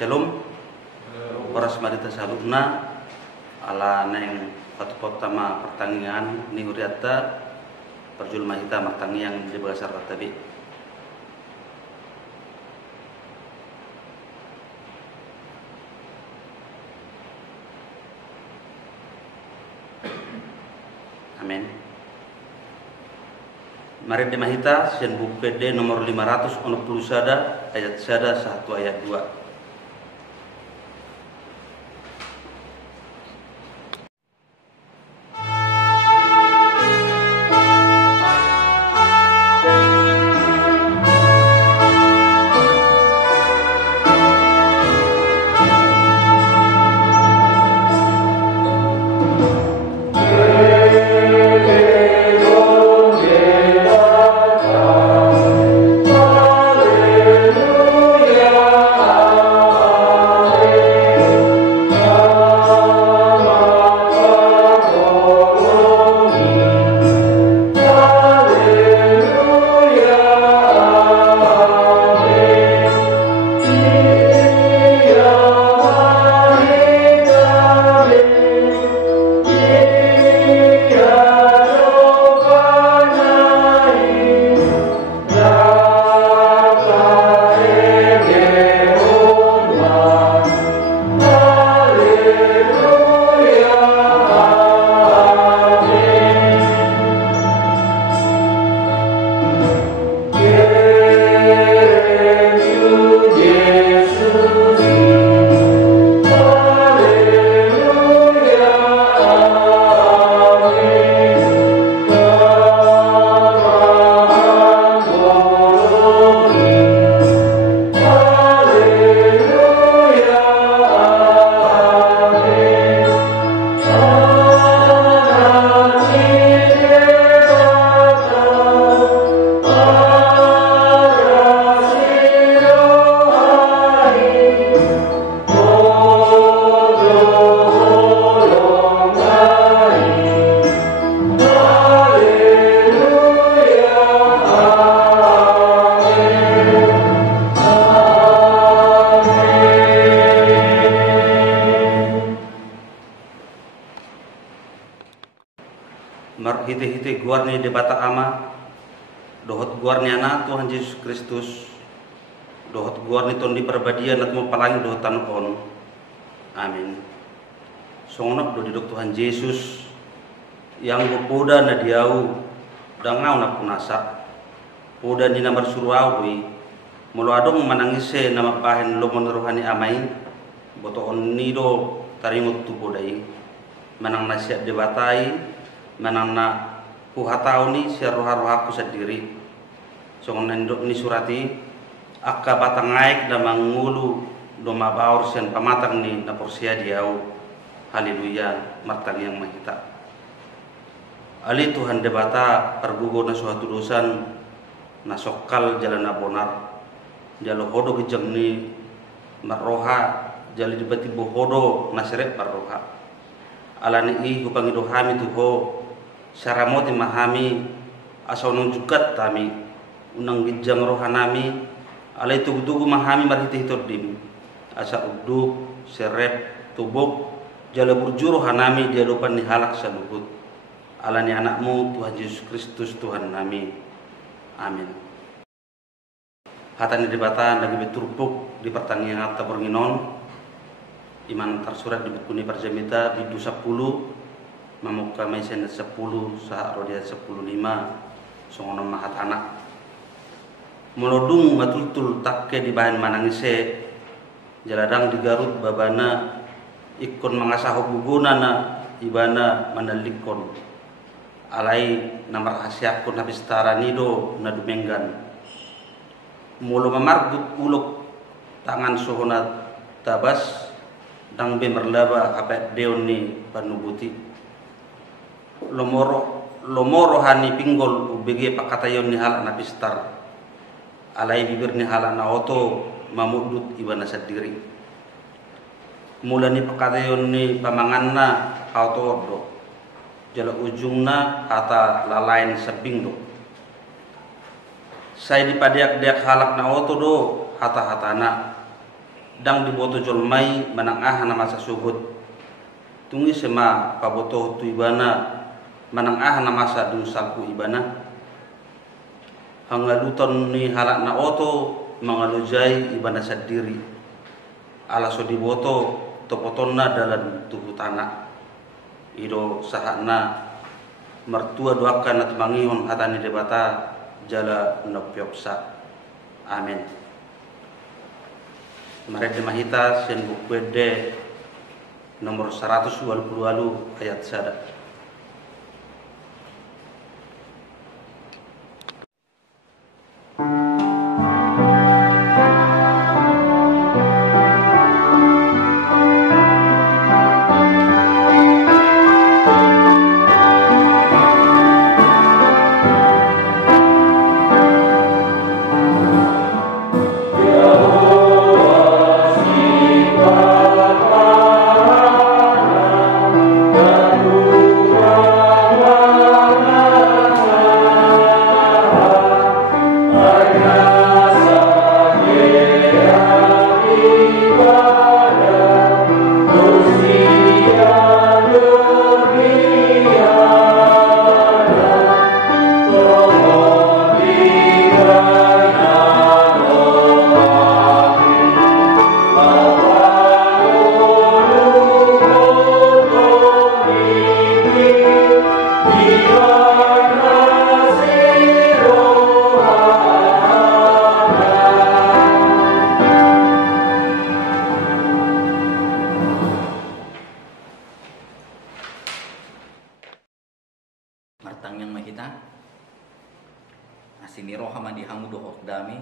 Shalom, oras marita salubna ala neng patupot tama pertandingan ni huriata perjul mahita pertandingan di Bagasar Ratabi. Amin. Mari di mahita sian buku PD nomor 560 sada ayat 1 ayat 2. Hite-hite guarni debata ama dohot guarni anak Tuhan Yesus Kristus dohot guarni tondi perbadian atau palangi dohot on. Amin. Songonop do didok Tuhan Yesus yang gopoda na diau dangau na punasa poda ni namar suruawi mulu adong manangise nama bahen lomon rohani amai boto on nido tarimut tu podai manang nasihat debatai manang na puhatau ni si roha-rohaku sendiri songon nendok ni surati akka batang naik da mangulu do mabaur sian pamatang ni na porsia diau. Haleluya, martang yang mahita ali Tuhan debata pergugo na suatu dosan na sokal jalan abonar jalo hodo kijang ni marroha jali dibati bohodo na seret marroha alani i hupangido hami tuho saramoti mahami asal nunjukat tami unang gijang rohanami alai tugu-tugu mahami marhiti hitodim asa uduk serep tubuk jala burjuru hanami dia lupa ni halak saluhut alani anakmu Tuhan Yesus Kristus Tuhan nami. Amin. Hatani debatan lagi beturpuk di pertandingan tabur nginon iman tersurat di buku ni parjamita bidu 10 mamuka maisen 10 sahak rodia 10:5 songono mahat anak melodung matultul takke di bahan manangise jaladang di Garut babana ikon mangasaho guguna na ibana mandalikon alai namar hasyakun habis taranido na dumenggan mulo mamargut uluk tangan sohona tabas dang be merlaba apa deon ni panubuti lomoro hani pinggol ubege pakatayon ni hala na pistar alai bibir ni hala na oto mamudut ibana sadiri mula ni pakatayon ni pamanganna auto ordo jala ujungna hata lalain sabing do saya dipadiak-diak halak na oto do hata-hatana dang diboto jolmai manang na masa subut tungi sema paboto tu ibana manang na masa dung salku ibana hangaluton ni halak na oto mangalujai ibana sadiri ala so diboto topotonna dalam tubuh tanah ido sahakna mertua doakan at mangihon hatani debata jala nopiopsa amin. Mari mahita sen bukwede nomor 120 ayat sada. Martang yang mahita asini roh hama dihamu dohot dami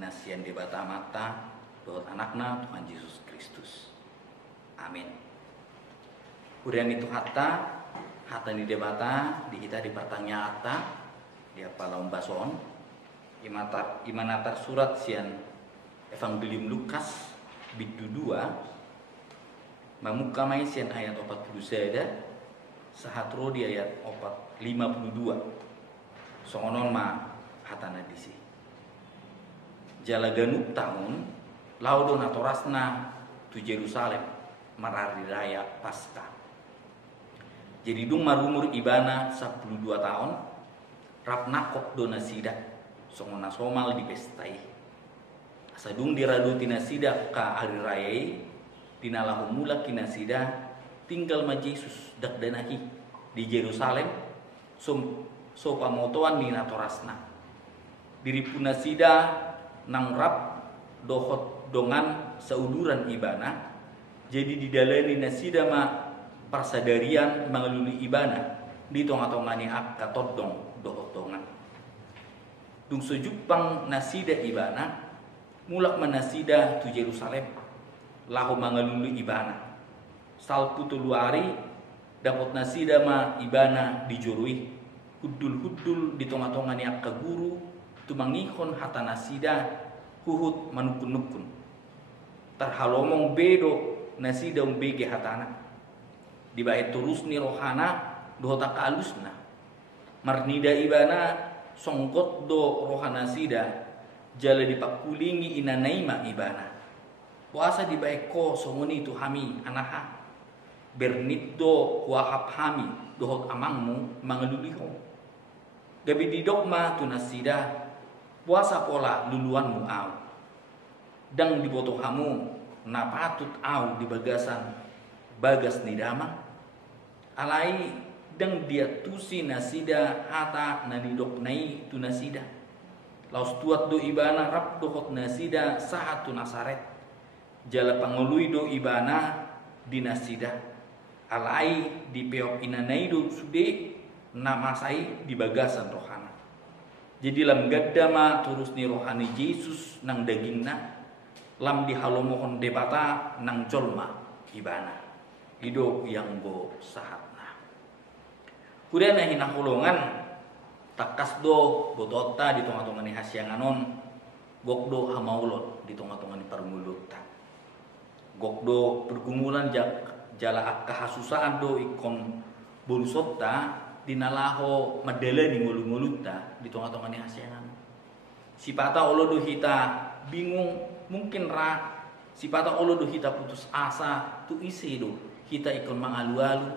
nasian debata mata dohot anakna Tuhan Yesus Kristus. Amin. Kurian itu hatta ni debata di kita di pertanyaan hatta dia palaum bason imanatar surat sian Evangelium Lukas bidu 2 mamukamai sian ayat 40 seda sahatro di ayat 52 songonon ma hatana disi jala ganuk tahun laudon atorasna tu Yerusalem marari raya Paskah. Jadi dung marumur ibana 12 tahun rap nakok dona sida songona somal di pestai asadung diradu tina sida ka hari raya dinalahu mula kina sida tinggal ma Yesus dak danahi di Yerusalem so pamotoan ni natorasna diri puna sida nang rap dohot dongan sauduran ibana jadi didalani nasida ma persadarian mengeluli ibana di tonga-tongani akka todong dohot dongan dung sejupang nasida ibana mulak manasida tu Yerusalem lahu mengeluli ibana salpu tuluari dapat nasida ma ibana dijurui hudul di tongah-tongah ni akka guru tumangihon hata nasida huhut manukun-nukun tarhalomong bedo nasida umbege hatana dibae turus ni rohana dohota kaalusna marnida ibana songkot do rohana sida jala dipakulingi inanaima ibana puasa dibae ko songoni tu hami anaha bernitdo wahab hami dohot amangmu mangeluliho gabi di dogma tunasida puasa pola luluanmu au dang diboto hamu na patut au di bagasan bagas nidama alai dang dia tusi nasida hata nanidok nai tunasida laus tuat do ibana rap dohot nasida saat tunasaret jala pangului do ibana dinasida alai di peop inanaido sude nama sai di bagasan rohana jadi lam gaddama turus ni rohani Yesus nang dagingna lam di halomohon debata nang jolma ibana ido yang bo sahatna kuda hina hulungan takas do botota di tongah-tongah ni hasyanganon gokdo hamaulon di tongah-tongah ni parmulutta gokdo pergumulan jala akka hasusaan do ikon bulusotta dinalaho madala di ngulu-ngulutta di tongah-tongah ni hasyangan sipata olo do hita bingung mungkin ra Sipata olo do kita putus asa, tu isi do kita ikon mangalu-alu,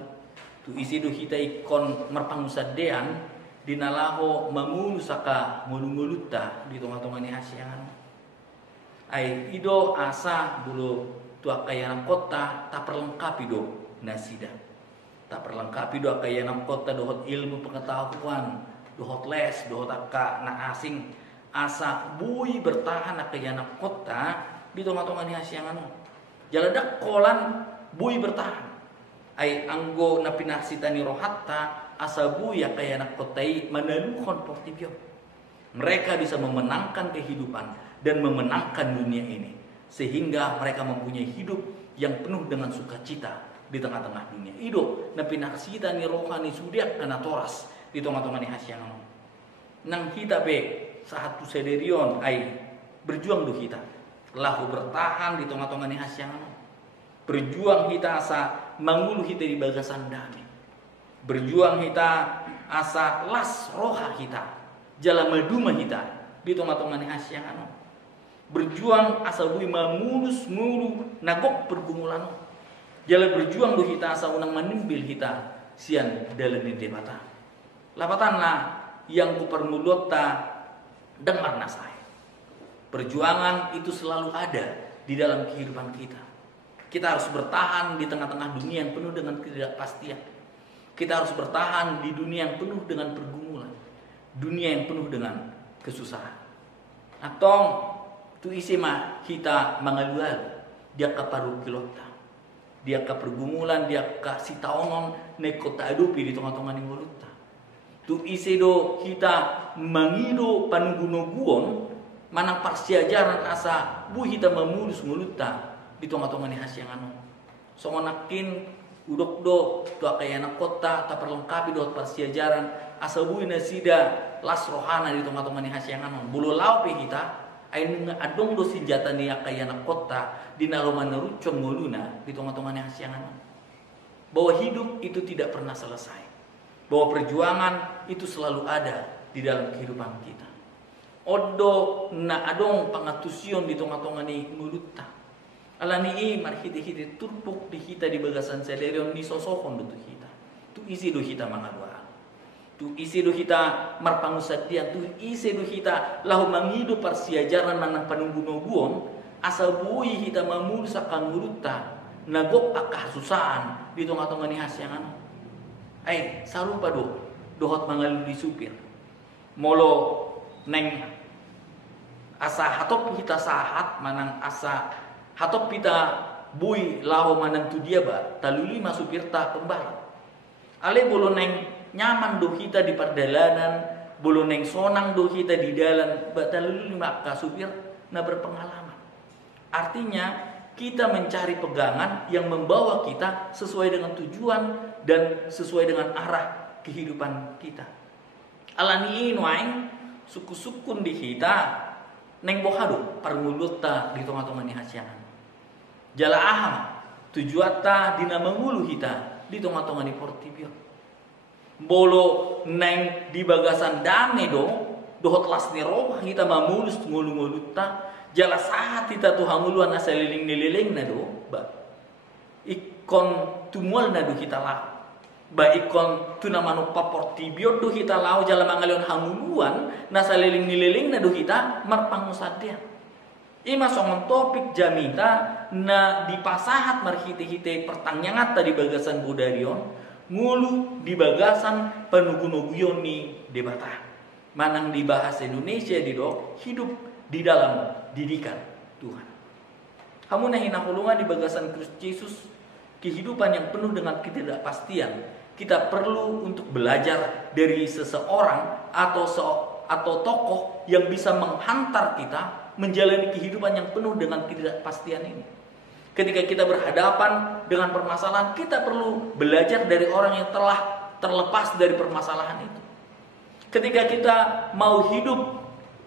tu isi do kita ikon merpangusadean, dinalaho mamulu saka ngulu-nguluta di tonga-tonga ni hasiangan. Ai ido asa bulu tua kayana kota tak perlengkapi do nasida. Tak perlengkapi do kayana kota dohot ilmu pengetahuan, dohot les, dohot akka na asing. Asa bui bertahan na kayana kota di tonga-tonga ni hasiangan. Jaladak kolan bui bertahan. Ai anggo na pinarsitani rohatta asa bui ya kayana kotai manaluhon portibio. Mereka bisa memenangkan kehidupan dan memenangkan dunia ini, sehingga mereka mempunyai hidup yang penuh dengan sukacita di tengah-tengah dunia. Ido na pinarsita ni rohani sudiak kana toras di tengah-tengah ni hasyang. Nang kita be satu sederion ai berjuang do kita. Lahu bertahan di tengah-tengah ni hasyang. Berjuang kita asa mangulu kita di bagasan damai. Berjuang kita asa las roha kita. Jala maduma kita di tengah-tengah ni hasyang. Berjuang asa bui mamulus mulu nagok pergumulan. Jala berjuang do kita asa unang manimbil kita sian dalam di debata. Lapatanlah yang ku permulota dengar nasai. Perjuangan itu selalu ada di dalam kehidupan kita. Kita harus bertahan di tengah-tengah dunia yang penuh dengan ketidakpastian. Kita harus bertahan di dunia yang penuh dengan pergumulan. Dunia yang penuh dengan kesusahan. Atau tu isi mah kita mangalual dia ka parukilota, dia ka pergumulan, dia ka sitaonon nekota adupi di tengah-tengah ni mulutta. Tu isi do kita mangido panunggunoguon manang parsiajaran asa bu kita memulus mulutta di tengah-tengah ni hasyangan. Songonakin udok do tu akayana kota ta perlengkapi do parsiajaran asa bu nasida las rohana di tengah-tengah ni hasyangan. Bulu lau pe kita ain adong do senjata ni akayana kota di naloman rucong nguluna di tengah-tengah ni hasyangan. Bahwa hidup itu tidak pernah selesai. Bahwa perjuangan itu selalu ada di dalam kehidupan kita. Odo na adong pangatusion di tengah-tengah ni nguluta. Alani marhiti-hiti turpuk di kita di bagasan sederion ni sosokon do kita. Tu isi do kita mangadua. Tu isi do kita marpangusadian, tu isi do kita lahu mangido parsiajaran manang panunggunoguon asa bui kita mamul sa kanguruta nagok akah susaan di tengah-tengah ni hasyangan. Ai sarupa do dohot mangalu di supir. Molo neng asa hatop kita sahat manang asa hatop kita bui lahu manang tu dia ba taluli masupir ta pembalap. Ale bolo neng nyaman do kita di perdalanan, bolo neng sonang do kita di dalam, batalulu lima kasupir na berpengalaman. Artinya kita mencari pegangan yang membawa kita sesuai dengan tujuan dan sesuai dengan arah kehidupan kita. Alani inuain suku-sukun di kita neng bohado parnguluta di tengah-tengah ni hasyangan. Jala aham tujuata dina mengulu kita di tengah-tengah ni portibio. Bolo neng di bagasan dame do dohot lasni roh kita mamulus ngulu-nguluta jala sahat kita tu hanguluan asa liling-liling na do ba ikon tumual na do kita la ba ikon tu namano paportibio do kita lau jala mangalion hanguluan nasa liling-liling na do kita marpangusadia. Ima songon topik jamita na di pasahat marhite-hite pertanyaan tadi bagasan budarion ngulu di bagasan panugunoguyon ni debata. Manang di bahasa Indonesia di do hidup di dalam didikan Tuhan. Kamu nahi nahulungan di bagasan Kristus Yesus kehidupan yang penuh dengan ketidakpastian. Kita perlu untuk belajar dari seseorang atau tokoh yang bisa menghantar kita menjalani kehidupan yang penuh dengan ketidakpastian ini. Ketika kita berhadapan dengan permasalahan, kita perlu belajar dari orang yang telah terlepas dari permasalahan itu. Ketika kita mau hidup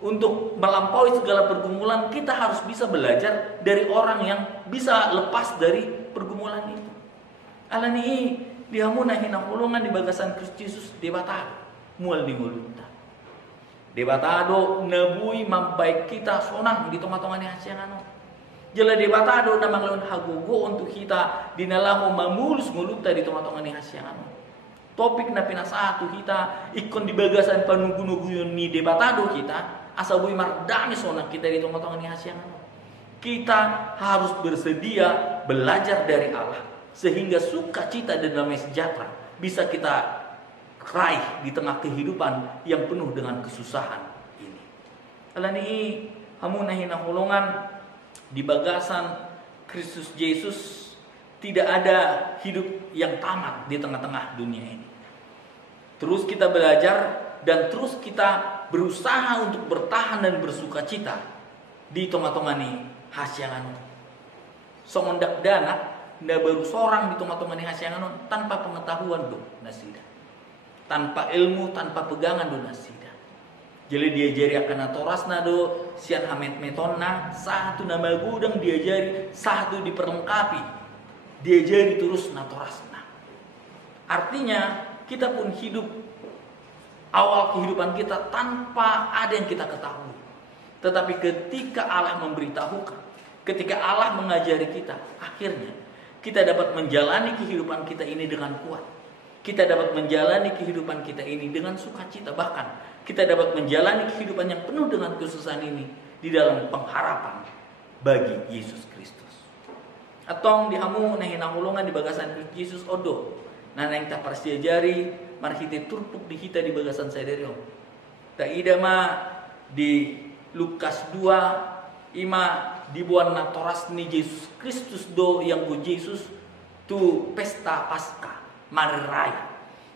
untuk melampaui segala pergumulan, kita harus bisa belajar dari orang yang bisa lepas dari pergumulan itu. Alani dihamuna hinahulungan di bagasan Kristus Yesus debata mual di ngulunta. Debatado nabui mambaik kita sonang di tengah-tengah ni hasyangan. Jala debatado na manglawan hagogo untuk kita dinalaho mamulus muluta di tongah-tongah ni hasyangan. Topik na pinasatu kita ikon di bagasan panugu-nuguyon ni debatado kita asabui mardami sonak kita di tongah-tongah ni hasyangan. Kita harus bersedia belajar dari Allah sehingga sukacita dan damai sejahtera bisa kita raih di tengah kehidupan yang penuh dengan kesusahan ini. Alani hamunahin holongan di bagasan Kristus Yesus tidak ada hidup yang tamat di tengah-tengah dunia ini. Terus kita belajar dan terus kita berusaha untuk bertahan dan bersukacita di tengah-tengah ini hasyangan. Songondak dana nda baru seorang di tengah-tengah ini hasyangan tanpa pengetahuan do nasida. Tanpa ilmu, tanpa pegangan do nasida. Jadi diajari akan atorasna do sian hamet metonna satu nama gudang diajari satu diperlengkapi diajari terus natorasna. Artinya kita pun hidup awal kehidupan kita tanpa ada yang kita ketahui. Tetapi ketika Allah memberitahukan, ketika Allah mengajari kita, akhirnya kita dapat menjalani kehidupan kita ini dengan kuat. Kita dapat menjalani kehidupan kita ini dengan sukacita. Bahkan kita dapat menjalani kehidupan yang penuh dengan kesusahan ini di dalam pengharapan bagi Yesus Kristus. Atong dihamu nahina hulungan di bagasan Yesus odo. Nah yang tak pasti ajari marhite turpuk di kita di bagasan saderio. Tak ida ma di Lukas 2 ima dibuat natoras ni Yesus Kristus do yang bu Yesus tu pesta Paskah marirai.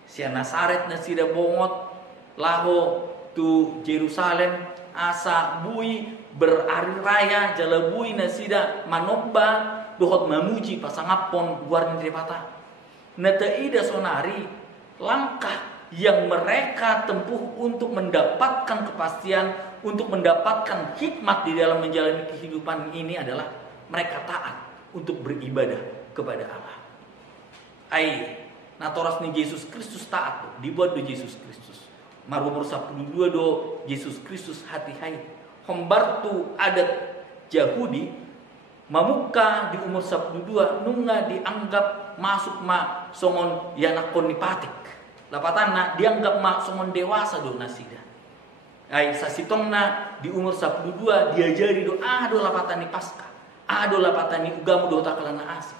Sia Nasaret na sida bongot laho tu Yerusalem asa bui berari raya jala bui na sida manobba dohot mamuji pasangapon guarni depata. Nataida sonari langkah yang mereka tempuh untuk mendapatkan kepastian, untuk mendapatkan hikmat di dalam menjalani kehidupan ini adalah mereka taat untuk beribadah kepada Allah. Natoras ni Yesus Kristus taat dibuat do Yesus Kristus. Marumur 12 do Yesus Kristus hati hai. Hombartu adat Yahudi mamuka di umur 12 nunga dianggap masuk ma songon yanakon nipatik. Lapatana dianggap ma songon dewasa do nasida. Sasitongna di umur 12 diajari do lapatan ni Paskah. Lapatan ni ugamu do takalana asa.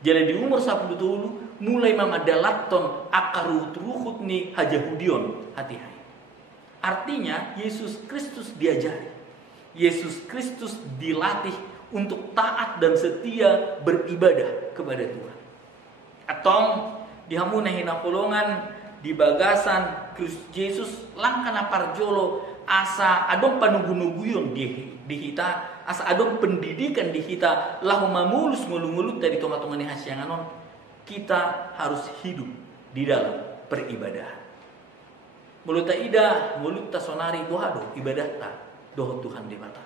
Jadi di umur 10 mulai mamadalaton akaruhut ni hajahudion hati-hati. Artinya Yesus Kristus diajari. Yesus Kristus dilatih untuk taat dan setia beribadah kepada Tuhan. Atau dihamunahina kolongan di bagasan Kristus Yesus langkana parjolo asa adong panugu-nuguyon di kita, asa adong pendidikan di kita lahu mamulus ngulu-ngulut dari tongah-tongah ni hasyanganon. Kita harus hidup di dalam peribadahan. Mulut ta ida, mulut ta sonari bohado ibadah ta doho Tuhan debata.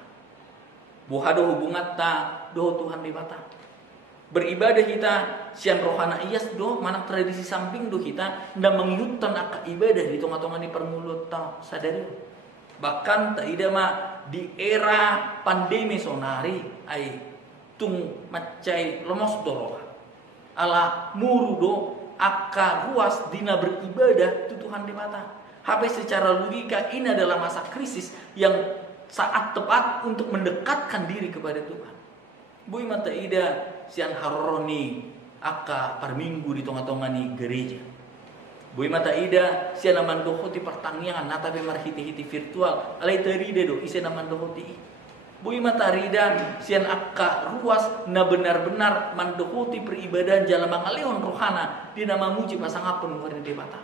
Bohado hubungan ta doho Tuhan debata. Beribadah kita sian rohana iyas do mana tradisi samping do kita nda mengiuttan aka ibadah di tongah-tongah ni permulut ta sadari. Bahkan ta ida ma di era pandemi sonari tung macai lomos doroha. Ala murudo aka ruas dina beribadah tu Tuhan di mata. Habis secara logika ini adalah masa krisis yang saat tepat untuk mendekatkan diri kepada Tuhan. Bui mata ida sian haroni aka par minggu di tongah-tongah ni gereja. Bui mata ida sian aman dohoti pertanian natabe marhiti-hiti virtual alai teride do isen aman dohoti. Bui mata rida sian akka ruas na benar-benar mandohoti peribadahan jalan mangaleon rohana di nama muji pasangapun warna debata.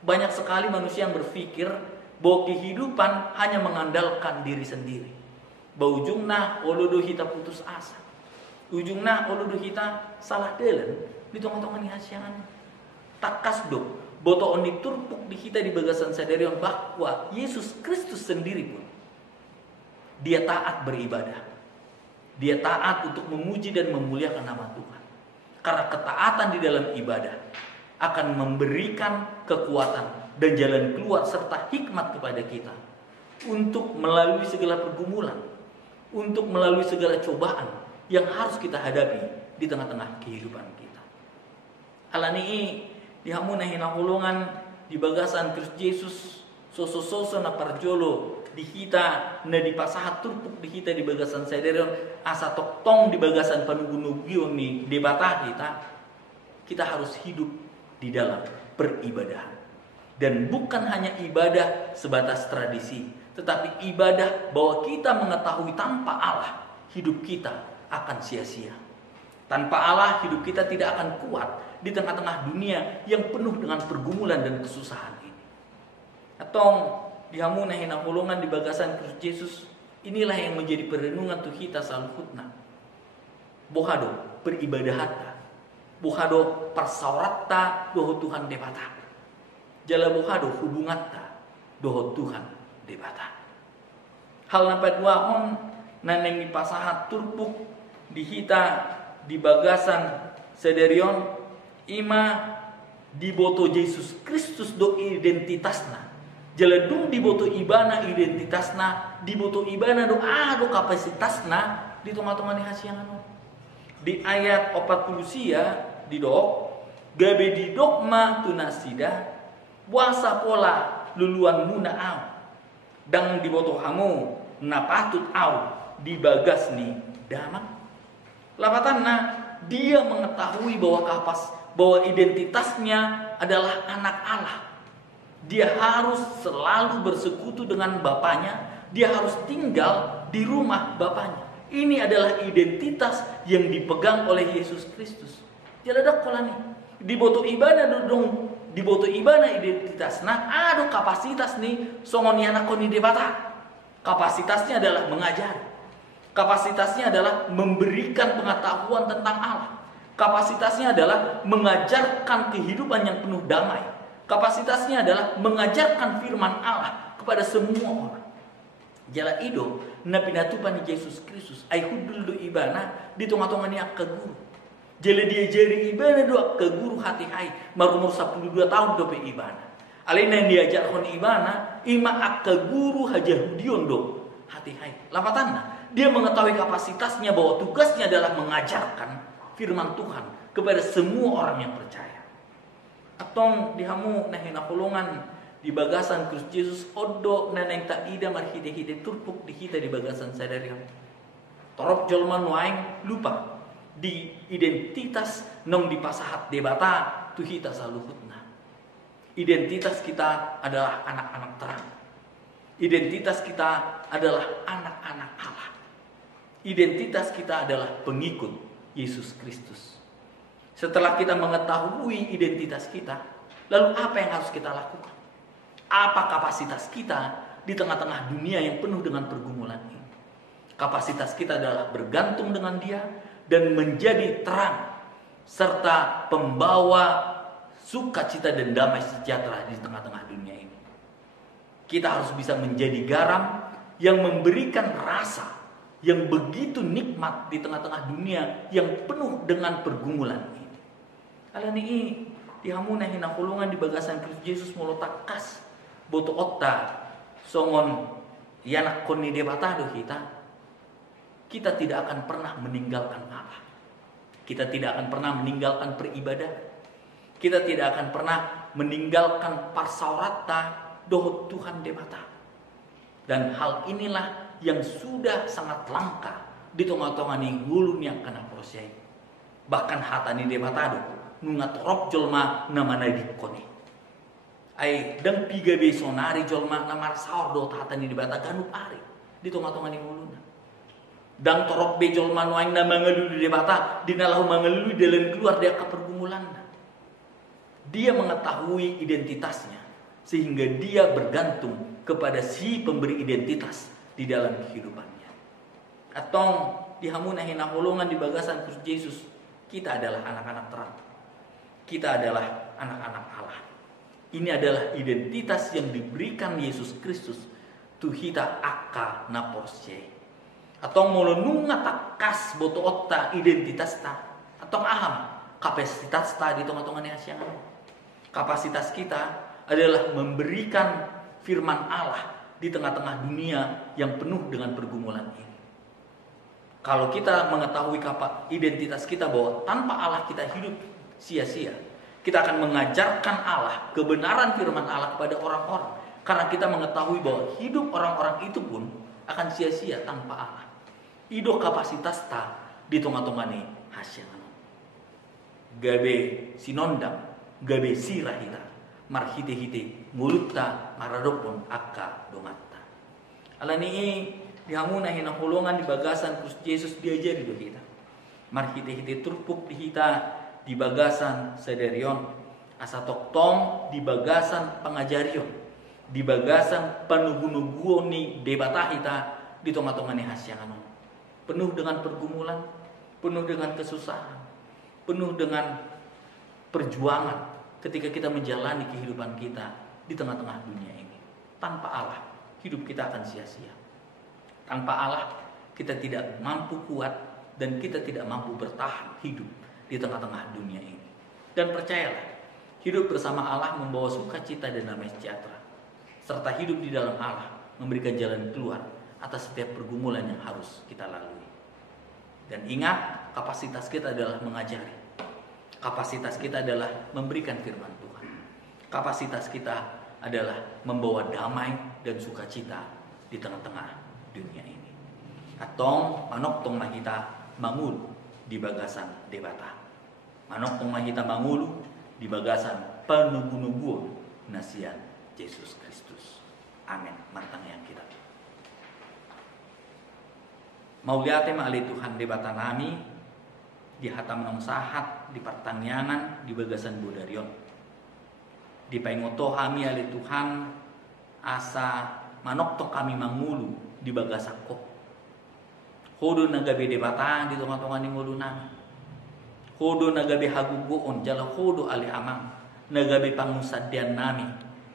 Banyak sekali manusia yang berpikir bahwa kehidupan hanya mengandalkan diri sendiri. Ujungna olodo kita putus asa. Ujungna olodo kita salah jalan di tongah-tongah ni hasyangan. Takas do boto on diturpuk di kita di bagasan sadarion bahwa Yesus Kristus sendiri pun dia taat beribadah. Dia taat untuk memuji dan memuliakan nama Tuhan. Karena ketaatan di dalam ibadah akan memberikan kekuatan dan jalan keluar serta hikmat kepada kita untuk melalui segala pergumulan, untuk melalui segala cobaan yang harus kita hadapi di tengah-tengah kehidupan kita. Alani dihamuna hinahulungan di bagasan Kristus Yesus soso-soso na parjolo di hita na di pasahat turpuk di hita di bagasan saderion asa toktong di bagasan panugunugion ni debata kita harus hidup di dalam peribadahan. Dan bukan hanya ibadah sebatas tradisi, tetapi ibadah bahwa kita mengetahui tanpa Allah hidup kita akan sia-sia. Tanpa Allah hidup kita tidak akan kuat di tengah-tengah dunia yang penuh dengan pergumulan dan kesusahan ini. Atau dihamuna hinahulungan di bagasan Kristus Yesus, inilah yang menjadi perenungan tu kita saluhutna. Bohado peribadahata, bohado persaurata doho Tuhan debata. Jala bohado hubungatta doho Tuhan debata. Hal nampak dua on naneng di pasahat turpuk di hita di bagasan sederion ima di boto Yesus Kristus do identitasna. Jaladung di boto ibana identitasna, di boto ibana do kapasitasna di tengah-tengah ni hasiangan. Di ayat 40 di dok gabe di dogma tunasida puasa pola luluan muna au dang di boto hamu na patut au di bagas ni damang lapatanna dia mengetahui bahwa identitasnya adalah anak Allah. Dia harus selalu bersekutu dengan bapaknya, dia harus tinggal di rumah bapaknya. Ini adalah identitas yang dipegang oleh Yesus Kristus. Jaladak kolani di boto ibana dudung di boto ibana identitas nah ada kapasitas nih songoniana koni debata. Kapasitasnya adalah mengajar. Kapasitasnya adalah memberikan pengetahuan tentang Allah. Kapasitasnya adalah mengajarkan kehidupan yang penuh damai. Kapasitasnya adalah mengajarkan firman Allah kepada semua orang. Jala ido na pinatupan ni Yesus Kristus ay hudul do ibana di tongah-tongah ni akka guru. Jala dia jari ibana do akka guru hati hai marumur 12 tahun do pe ibana. Alina yang diajar kon ibana ima akka guru hajahudion do hati hai. Lapatanna dia mengetahui kapasitasnya bahwa tugasnya adalah mengajarkan firman Tuhan kepada semua orang yang percaya. Atong dihamu na hinahulungan di bagasan Kristus Yesus odo na nang taida marhide-hide turpuk di kita di bagasan sadarion. Torop jolman waing lupa di identitas nong di pasahat debata tu kita saluhutna. Identitas kita adalah anak-anak terang. Identitas kita adalah anak-anak Allah. Identitas kita adalah pengikut Yesus Kristus. Setelah kita mengetahui identitas kita, lalu apa yang harus kita lakukan? Apa kapasitas kita di tengah-tengah dunia yang penuh dengan pergumulan ini? Kapasitas kita adalah bergantung dengan Dia dan menjadi terang serta pembawa sukacita dan damai sejahtera di tengah-tengah dunia ini. Kita harus bisa menjadi garam yang memberikan rasa yang begitu nikmat di tengah-tengah dunia yang penuh dengan pergumulan ini. Kalian ini dihamuna hinahulungan di bagasan Kristus Yesus molotakas boto otta songon yanak koni debata do kita tidak akan pernah meninggalkan Allah. Kita tidak akan pernah meninggalkan peribadahan. Kita tidak akan pernah meninggalkan parsaurata dohot Tuhan debata. Dan hal inilah yang sudah sangat langka di tengah-tengah ni gulun yang kena proses. Bahkan hatani debatado nungat rop jolma namana dikoni. Ai dang piga besonari jolma namar saur do hatani debata ganup ari di tengah-tengah ni gulun. Dang torok be jolma nuaing na mangalulu debata dinalahu mangalulu dalam keluar dia ke pergumulan. Dia mengetahui identitasnya sehingga dia bergantung kepada si pemberi identitas di dalam kehidupannya. Atau dihamuna hinahulungan di bagasan Kristus Yesus, kita adalah anak-anak terang. Kita adalah anak-anak Allah. Ini adalah identitas yang diberikan Yesus Kristus tu kita akka na porse. Atau molonunga takas boto otta identitas ta atau aham kapasitas ta di tengah-tengah siang. Kapasitas kita adalah memberikan firman Allah di tengah-tengah dunia yang penuh dengan pergumulan ini. Kalau kita mengetahui identitas kita bahwa tanpa Allah kita hidup sia-sia, kita akan mengajarkan Allah, kebenaran firman Allah kepada orang-orang. Karena kita mengetahui bahwa hidup orang-orang itu pun akan sia-sia tanpa Allah. Ido kapasitas ta di tengah-tengah ni hasil. Gabe sinondang, gabe sirahita, marhite-hite, mulutta maradopon akka domata. Ala ni dihamuna hina hulungan di bagasan Kristus Yesus diajari do kita. Marhite-hite turpuk di hita di bagasan sederion, asa toktong di bagasan pengajarion, di bagasan panugu-nuguon ni debata hita di tengah-tengah ni hasyangan. Penuh dengan pergumulan, penuh dengan kesusahan, penuh dengan perjuangan ketika kita menjalani kehidupan kita di tengah-tengah dunia ini. Tanpa Allah, hidup kita akan sia-sia. Tanpa Allah, kita tidak mampu kuat dan kita tidak mampu bertahan hidup di tengah-tengah dunia ini. Dan percayalah, hidup bersama Allah membawa sukacita dan damai sejahtera. Serta hidup di dalam Allah memberikan jalan keluar atas setiap pergumulan yang harus kita lalui. Dan ingat, kapasitas kita adalah mengajari. Kapasitas kita adalah memberikan firman Tuhan. Kapasitas kita adalah membawa damai dan sukacita di tengah-tengah dunia ini. Atong manok tong mahita mangulu di bagasan debata. Manok tong mahita mangulu di bagasan panugu-nuguan nasian Yesus Kristus. Amin. Martang yang kita. Mauliate ma'ali Tuhan debata nami di hatam nong sahat di pertanianan di bagasan bodarion. Di paingoto kami ali Tuhan asa manok tong kami mangulu di bagasakko. Hodo nagabe debata di tengah-tengah ni ngulu nami. Hodo nagabe hagugoon jala hodo ali amang nagabe pangusadian nami.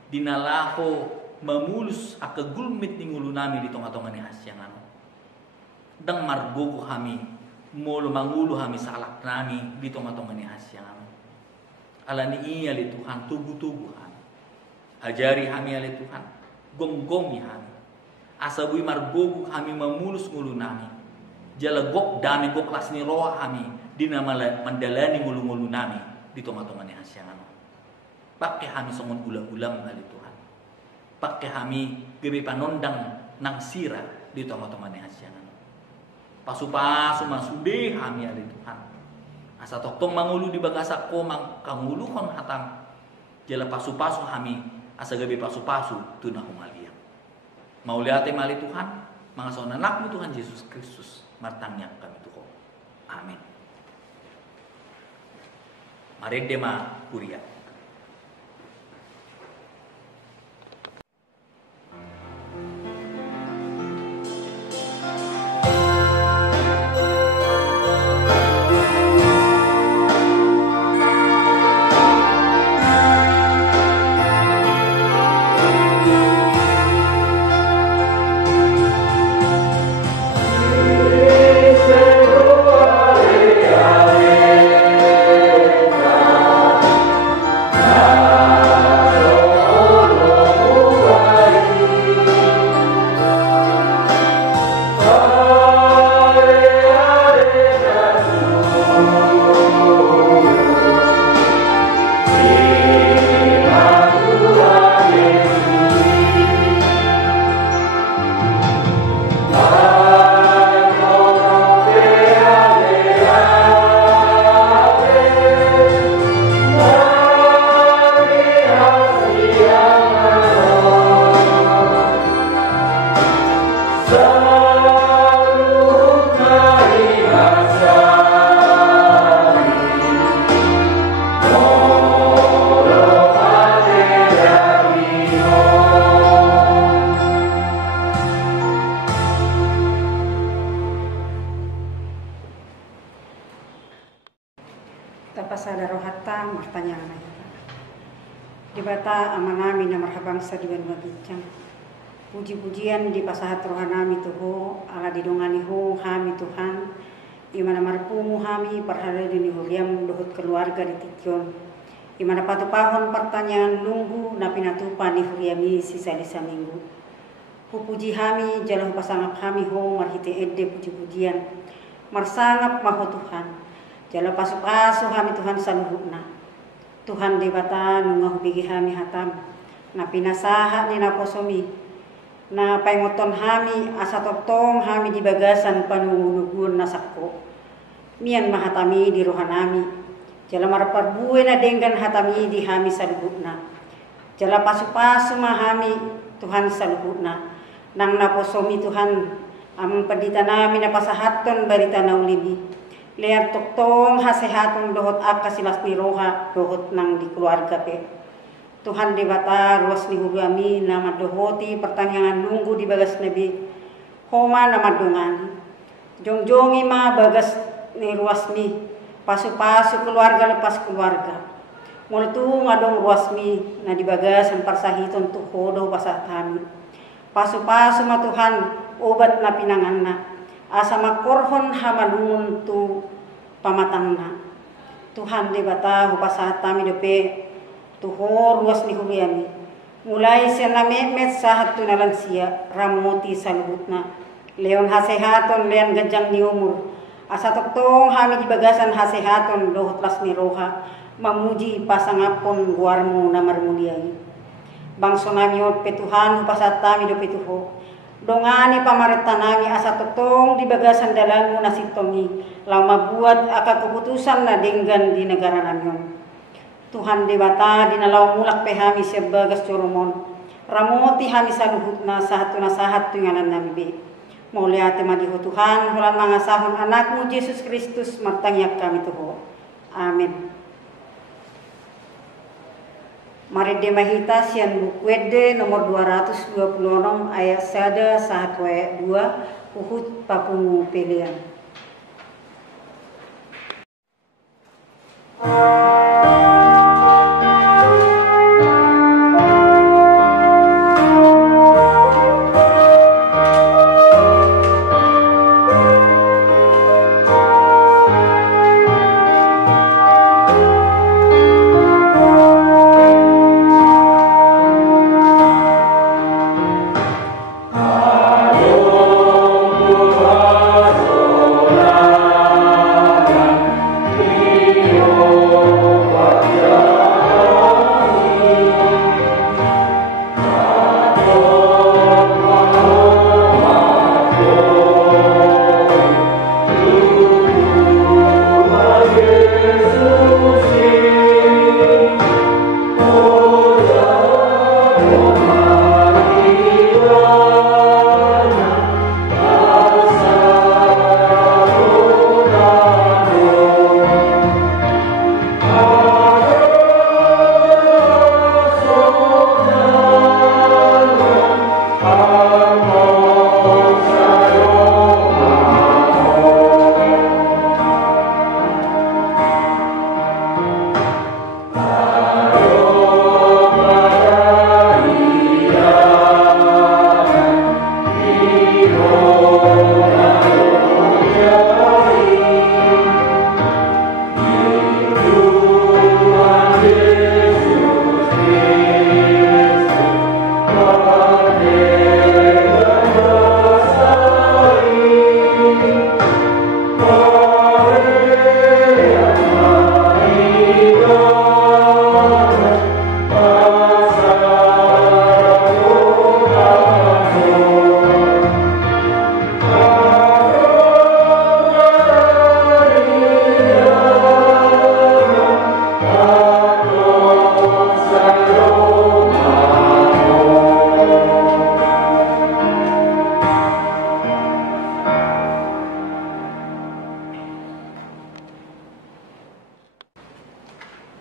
Dinalaho mamulus akagulmit ni ngulu nami di tengah-tengah ni hasyangan. Dang margogo kami mulu mangulu kami salak nami di tengah-tengah ni hasyangan. Ala ni iya li Tuhan tugu-tugu kami. Ajari kami ali Tuhan gonggongi kami. Asabui margogo kami mamulus ngulu nami. Jala gok dami gok lasni roa kami dina mandalani ngulu-ngulu nami di tengah-tengah ni hasyangan. Pakai kami songon ulang-ulang ali Tuhan. Pakai kami gebe panondang nang sira di tengah-tengah ni hasyangan. Pasu-pasu masude kami ali Tuhan. Asa toktong mangulu di bagasak ko mang kangulu kon hatam. Jala pasu-pasu kami asa gebe pasu-pasu tunah humaliang. Mauliate mali Tuhan, mga sonanakmu Tuhan Yesus Kristus, martangnya kami tuho. Amin. Maredema kuria. Dibata amanami na marhabangsa di banwagitjang. Puji-pujian di pasahat rohanami tuho, ala didongani ho hami Tuhan, imana marpumu hami parhara dini huriam dohut keluarga di tikyon. Imana patupahon pertanyaan lunggu na pinatupa ni huriami sisa-lisa minggu. Pupuji hami jalan pasangap hami ho marhite edde puji-pujian. marsangap maho Tuhan. Jala pasu-pasu kami Tuhan saluhutna. Tuhan debata nungah bigi kami hatam. Na pinasaha ni naposomi. Na paingoton kami asa totong kami di bagasan panungunugun nasakko. Mian mahatami di rohanami. Jala maraparbuwe na denggan hatami di kami saluhutna. Jala pasu-pasu mahami Tuhan saluhutna. Nang naposomi Tuhan amang padita namin na pasahaton barita na ulibi. Lear toktong hasehaton dohot akasilas ni roha dohot nang di keluarga pe. Tuhan debata ruas ni hugami nama dohoti pertanyaan nunggu di bagas nabi. Homa nama dongan. Jongjongi ma bagas ni ruas mi. Pasu-pasu keluarga lepas keluarga. Multu ngadong ruas mi na di bagas ang parsahiton tuhodo pasah kami. Pasu-pasu ma Tuhan obat na pinanganna. Asa makorhon hamalungun tu pamatangna. Tuhan debata hupasat kami dope tuhor ruas ni huliami. Mulai siya na memet sahat tu nalansia ramoti saluhutna. Leon hasehaton leon gajang ni umur. Asa toktong kami di bagasan hasehaton dohotlas ni roha. Mamuji pasangapon guarmo na marmuliai. Bangso nami petuhan hupasat kami dope tuho. Dongani pamarita nami asa totong di bagasan dalam munasitongi lama buat aka keputusan na denggan di negara namion. Tuhan debata dinalaw mulak pehami siya bagas curumon. Ramoti hami saluhutna sahat na sahat tunganan nami be. Mauliate madiho Tuhan hulan mga sahon anakmu Yesus Kristus martangyak kami tuho. Amin. Mari demahita sian bukwede nomor 226 ayat 1 ayat 2 uhut papungu pilihan.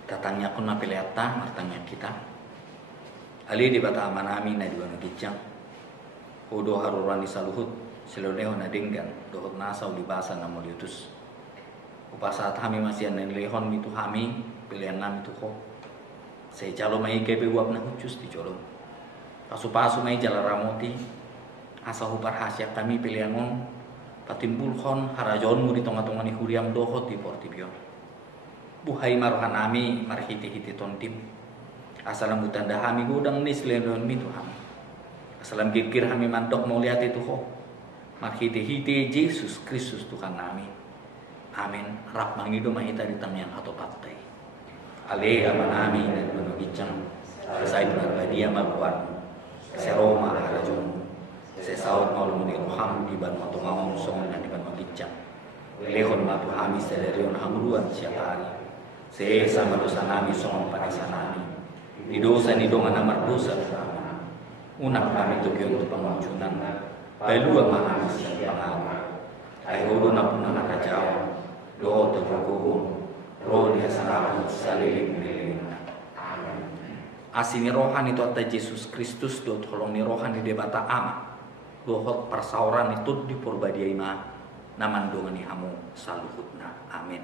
Tatangnya kun napileta martangnya kita. Ali di bata amanami na dua nagijang. Udo harurani saluhut seloneo na dinggan dohot nasa ulibasa na moliutus. Upasa kami masih anen lehon mitu kami pilihan nami tuho. Saya calo mai kepe uap na hucus di colong. Pasu-pasu mai jala ramoti. Asa hupar hasyak kami pilihan on. Patimbulhon harajonmu di tonga-tonga ni huriam dohot di portibion. Buhay maruhan nami marhiti-hiti tontim. Asalam butanda kami gudang nis lenon mitu kami. Asalam kikir kami mandok mau lihat itu ho. Marhiti-hiti Yesus Kristus Tuhan nami. Amin. Rap mangido mahita di tamian atau patay. Ale amanami dan menugicang. Saya benar-benar maluan. Seroma harajun. Sesaut malu muni roham di ban matu ngawang songon dan di ban magicang. Lehon matu hami sederion hamruan siapa hari. Sama dosa nami songon pada sanami. Di dosa ni dongan amar dosa kami. Unak kami tugion tu panguncunan. Pelua mahami siang pangawa. Ayoro na punang arajao. Doa terbukuhun. Roh dia sanaku saliling nilin. Asini rohan itu atas Yesus Kristus do tolong ni rohan di debata ama. Dohot persauran itu di purbadiai ma. Naman dongan ni hamu saluhutna. Amin.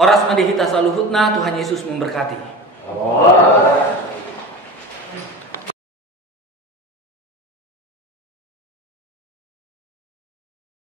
Oras madihita saluhutna, Tuhan Yesus memberkati.